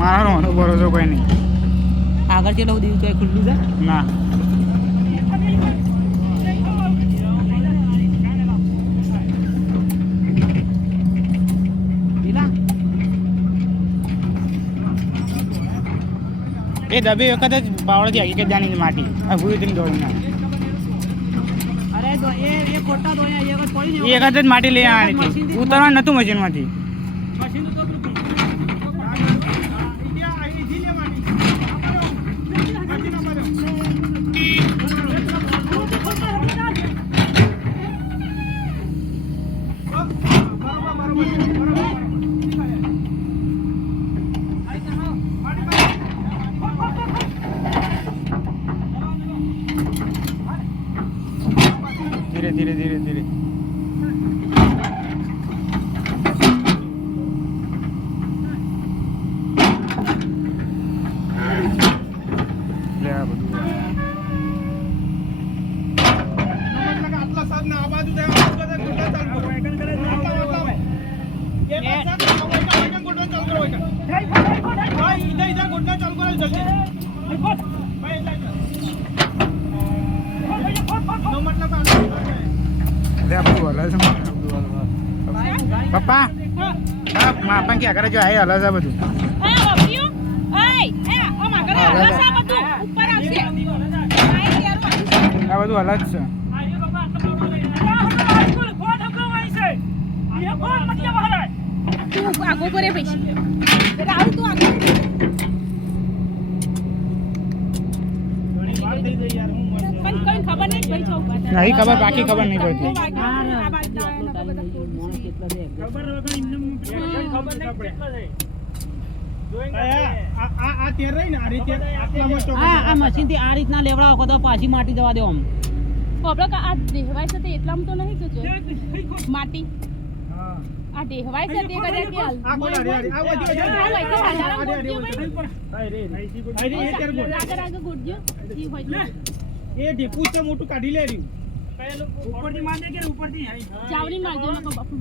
મારા નો ભરોસો કોઈ નહીં આગળ ચેલો દીધું ખુલ્લું છે ના એ દબી વખત જ પાવડથી હકીકત જાણી માટી આ ભૂલ દોડી ના એક જ માટી લઈ ઉતરવાનું નતું મશીનમાંથી મશીન તો ધીરે ધીરે ધીરે ધીરે No, no, no, no. આપણું હલે પપ્પા માપણ ક્યાં કરે જો આ હલે છે બધું આ બધું અલગ છે આગો કરે પછી આવું તું આગળ નહીં ખબર બાકી ખબર નહીં પડતી આ રીતના લેવડાવો પાછી માટી જવા દો આમ આ દેહવાય સાથે એટલામાં તો નહીં માટી એ ઢેપુ છે મોટું કાઢી લે રહ્યું ઉપરથી માર કે ઉપરથી ચાવડી માર તો બાપુ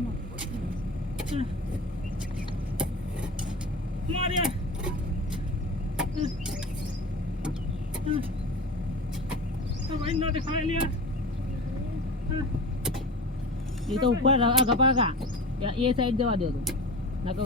માર્યા એ તો ઉપર ગપા કા એ સાઈડ જવા દે તો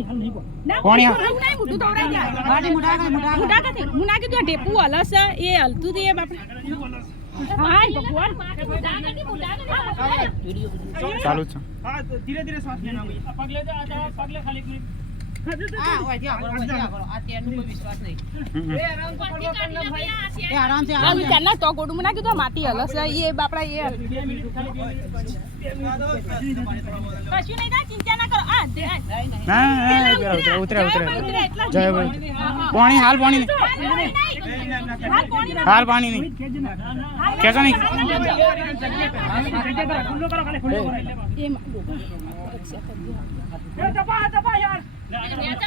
કોણી મુડા મુડા મુડા કાથી મુના એ હલતું દે બાપા ચાલુ છે ધીરે ધીરે શ્વાસ લેના પગલે પગલે ખાલી માટી હલસ એ બાપડા એ કશું નહીં થાય ચિંતા ના કરો આ પાણી હાલ પાણી હાલ પાણી નહીં કેસો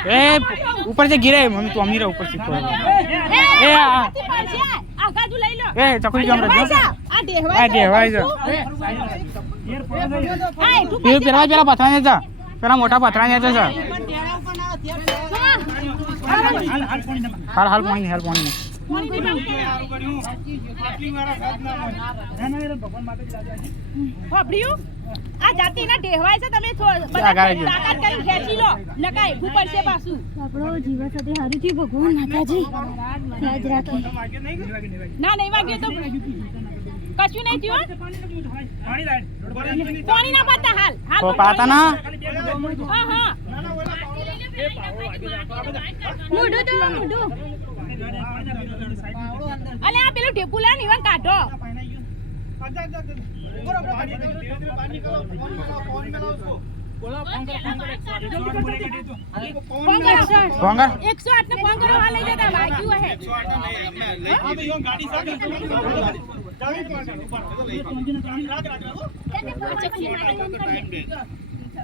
એ ઉપર છે ગિરે મમ્મી તું અમીરા ઉપર છે એ આ આગાજુ લઈ લો એ ચકડી જામ રજો આ દેહવાય આ દેહવાય જો એ પેલા પેલા પથરા ને જા પેલા મોટા પથરા ને જા હાલ હાલ પાણી હાલ પાણી આ જાતિ છે તમે ભગવાન મોઢું તો મોઢું અલે આ પેલું ઢેપુલા ની કાઢો ને ફોન કરવા લઈ જતા વાગ્યું હે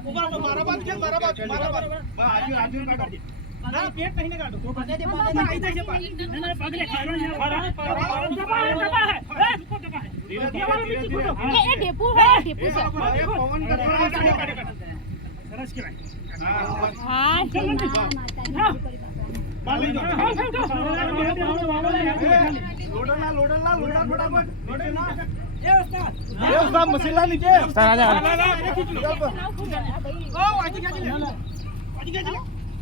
મારા બાદ મારા બાદ મારા બાદ આજુ આજુ કાઢી ના પેટ નહીં કાઢો તો બધા દે બધા આવી જાય છે પણ ના પગલે ખારો ને ખારો ખારો દબા હે દબા હે એ રૂકો દબા હે એ એ ડેપુ હે ડેપુ છે પવન કરવા કાઢે કાઢે સરસ કેવાય હા ચલો ને હા બાલી જો હા હા લોડલા લોડલા લોડા ફટાફટ લોડે ના એ ઉસ્તાદ એ ઉસ્તાદ મસીલા નીચે ઉસ્તાદ આજા ઓ આજી ગાજી લે આજી ગાજી લે